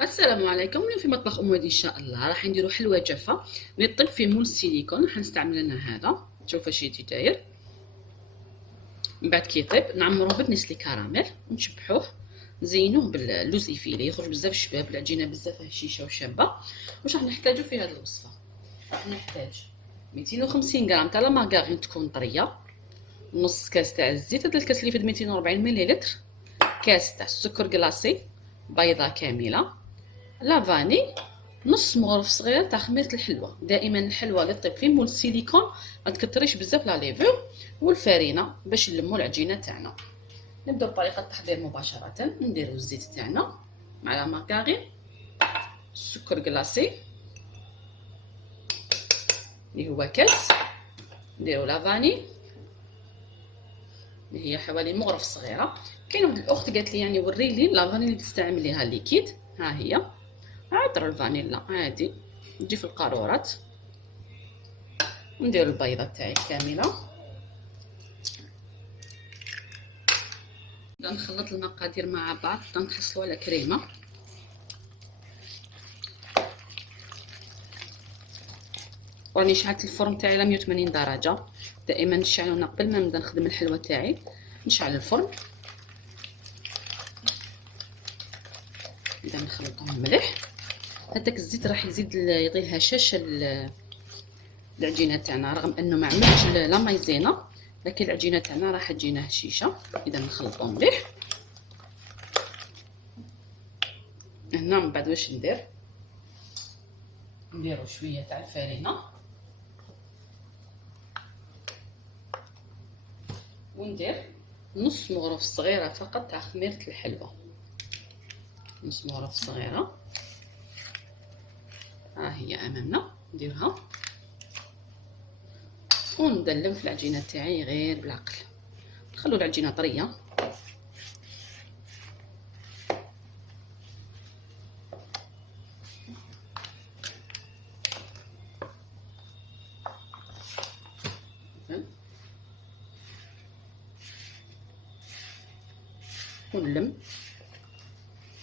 السلام عليكم. اليوم في مطبخ ام ودي ان شاء الله راح نديرو حلوه جافه من الطيب في مول السيليكون. حنستعمل لنا هذا، شوف اش يجي داير. من بعد كي يطيب نعمروه بالنسلي كراميل ونشبحوه، نزينوه باللوز ايفيلي يخرج بزاف شباب، العجينه بزاف هشيشه وشابه. واش راح نحتاجو في هذه الوصفه؟ راح نحتاج 250 غرام تاع لا مارغرين تكون طريه، نص كاس تاع الزيت، هذا الكاس اللي فيه 240 مليلتر، كاس تاع السكر كلاصي، بيضه كامله، لافاني، نص مغرف صغير تاع خميره الحلوه. دائما الحلوه اللي طيب في مول السيليكون ما تكثريش بزاف لا ليفور، والفارينه باش نلموا العجينه تاعنا. نبداو بطريقه التحضير مباشره. نديرو الزيت تاعنا مع لا مارغرين، السكر كلاصي اللي هو كاس، نديرو لافاني اللي هي حوالي مغرف صغيره. كاين واحد الاخت قالت لي يعني وري لي لافاني اللي تستعمليها ليكيد، ها هي عطر الفانيلا عادي تجي في القارورات. ندير البيضه تاعي كامله، نخلط المقادير مع بعض حتى نحصلوا على كريمه. راني شعلت الفرن تاعي على 180 درجه، دائما نشعلو قبل ما نبدا نخدم الحلوه تاعي. نشعل الفرن، نبدا نخلطهم مليح. هذاك الزيت راح يزيد يعطي هشاشه العجينه تاعنا، رغم انه ما عملتش لا مايزينا لكن العجينه تاعنا راح تجينا هشيشه. اذا نخلطهم مليح. هنا من بعد واش نديرو شويه تاع الفارينه، وندير نص مغرف صغيره فقط تاع خميره الحلوه، نص مغرف صغيره ها هي امامنا. نديرها وندلم في العجينه تاعي غير بالعقل، نخلو العجينه طريه. ونلم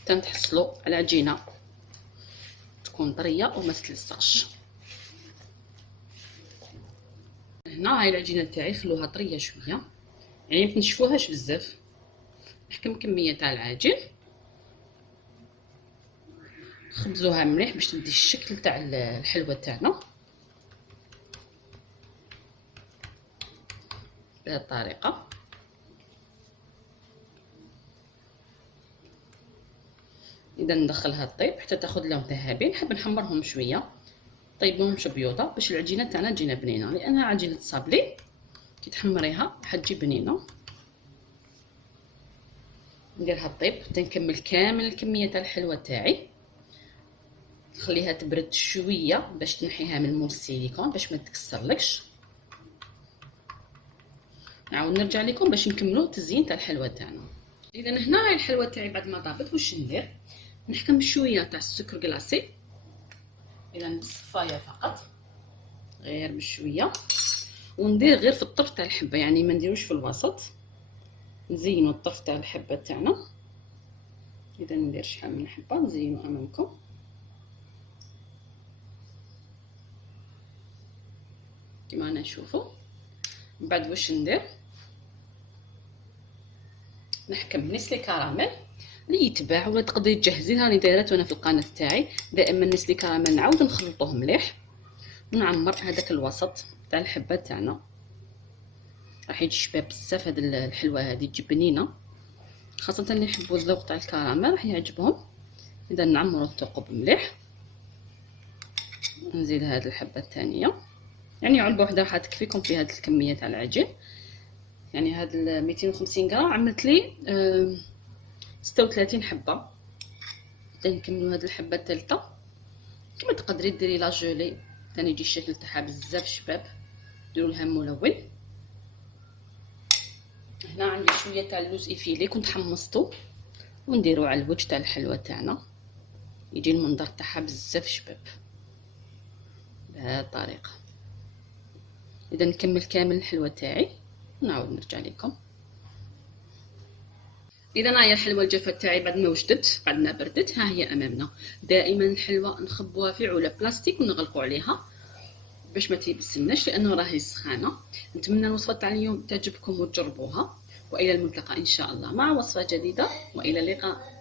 تنحصلوا العجينه تكون طريه وما تتلصقش. هنا هاي العجينه تاعي خلوها طريه شويه، يعني ما تنشفوهاش بزاف. نحكم كميه تاع العجين، نخبزوها مليح باش تدي الشكل تاع الحلوه تاعنا بهذه الطريقه. اذا ندخلها طيب حتى تاخذ لون ذهبي. نحب نحمرهم شويه، طيبهمش بيوضه باش العجينه تاعنا تجينا بنينه، لانها عجينه صابلي كي تحمريها حتجي بنينه. نديرها طيب تنكمل كامل الكميه تاع الحلوه تاعي، نخليها تبرد شويه باش تنحيها من مول السيليكون باش ما تكسرلكش. نعاود نرجع لكم باش نكملوا التزيين تاع الحلوه تاعنا. اذا هنا هاي الحلوه تاعي بعد ما طابت واش ندير؟ نحكم شويه تاع السكر كلاصي، اذا بالصفايه فقط غير بشويه، وندير غير في الطرف تاع الحبه، يعني ما نديروش في الوسط. نزينوا الطرف تاع الحبه تاعنا. اذا ندير شحال من حبه نزينوا امامكم كما نشوفوا. من بعد واش ندير؟ نحكم نسلي كراميل اللي يتباع ولا تقدري تجهزيها. راني دايرات وانا في القناه تاعي دائما نسلي كراميل، نعاود نخلطوه مليح ونعمر هذاك الوسط تاع الحبه تاعنا. راح يجي شباب بزاف هاد الحلوه هذه تجي بنينه، خاصه اللي يحبوا الذوق تاع الكراميل راح يعجبهم. اذا نعمروا الثقب مليح. نزيد هذه الحبه الثانيه، يعني علبه واحده راح تكفيكم في هذه الكميه تاع العجين. يعني هاد 250 غرام عملت لي 36 حبه. نكملوا هاد الحبه الثالثه. كما تقدري ديري لا جولي ثاني يجي الشكل تاعها بزاف شباب، ديروا لها ملون. هنا عندي شويه تاع اللوز ايفيلي كنت حمصته، ونديرو على الوجه تاع الحلوه تاعنا يجي المنظر تاعها بزاف شباب بهذه الطريقه. اذا نكمل كامل الحلوه تاعي ونعاود نرجع لكم. اذا هاهي الحلوه الجافه تاعي بعد ما وجدت، بعد ما بردت، ها هي امامنا. دائما الحلوه نخبوها في علب بلاستيك ونغلقوا عليها باش ما تيبسلناش، لانه راهي سخانه. نتمنى الوصفه تاع اليوم تعجبكم وتجربوها، والى الملتقى ان شاء الله مع وصفه جديده، والى اللقاء.